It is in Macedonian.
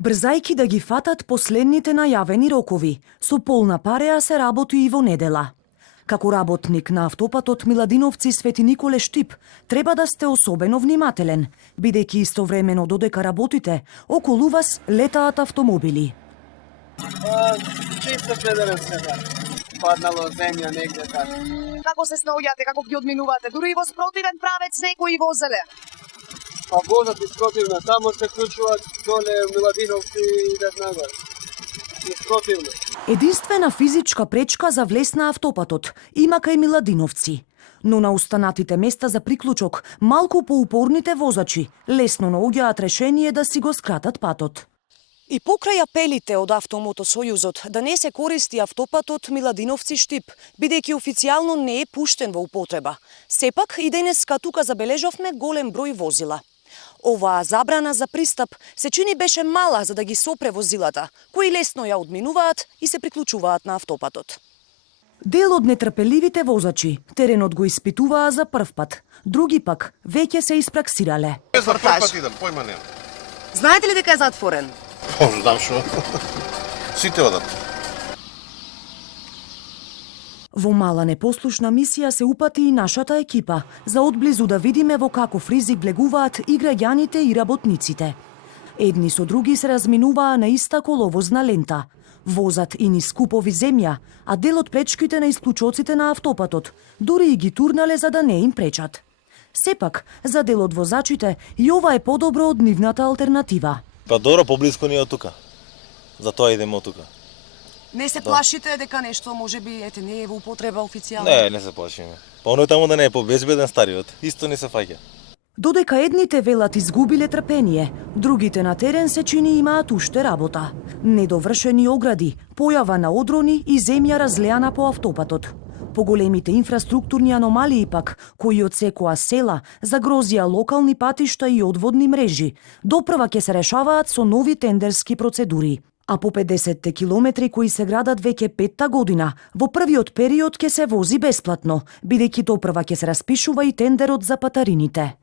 Брзајки да ги фатат последните најавени рокови, со полна пареа се работи и во недела. Како работник на автопатот Миладиновци Свети Николе Штип, треба да сте особено внимателен, бидејќи истовремено додека работите, околу вас летаат автомобили. Чисто федерен сега. Паднало земја негде така. Како се снаоѓате, како ги одминувате? Дури и во спротивен правец некои возеле. А возат isprotivно, тамо се вклучуваат доле Миладиновци и идат нагоре. Isprotivно. Единствена физичка пречка за влез на автопатот има кај Миладиновци. Но на устанатите места за приклучок, малку поупорните возачи лесно наоѓаат решение да си го скратат патот. И покрај апелите од Автомотосојузот да не се користи автопатот Миладиновци Штип, бидејќи официјално не е пуштен во употреба, сепак и денеска тука забележавме голем број возила. Оваа забрана за пристап се чини беше мала за да ги сопре возилата, кои лесно ја одминуваат и се приклучуваат на автопатот. Дел од нетрпеливите возачи теренот го испитуваа за прв пат, други пак веќе се испраксирале. За прв пат идам, појма нема. Знаете ли дека е затворен? Знам шо. Сите одат. Во мала непослушна мисија се упати и нашата екипа, за одблизу да видиме во каков ризик влегуваат и граѓаните и работниците. Едни со други се разминуваа на иста коловозна лента. Возат и низ купови земја, а дел од пречките на исклучоците на автопатот дури и ги турнале за да не им пречат. Сепак, за дел од возачите, и ова е подобро од нивната алтернатива. Па добро, поблиску ни од тука. Затоа идеме од тука. Не се плашите дека нешто можеби ете не е во употреба официјално? Не се плашиме. Па оној таму да не е побезбеден стариот, исто ни се фаќа. Додека едните велат изгубиле трпение, другите на терен се чини имаат уште работа. Недовршени огради, појава на одрони и земја разлеана по автопатот. Поголемите инфраструктурни аномалии пак, кои одсекоа села, загрозија локални патишта и одводни мрежи, допрва ќе се решаваат со нови тендерски процедури. А по 50 километри кои се градат веќе 5-та година, во првиот период ќе се вози бесплатно, бидејќи допрва ќе се распишува и тендерот за патарините.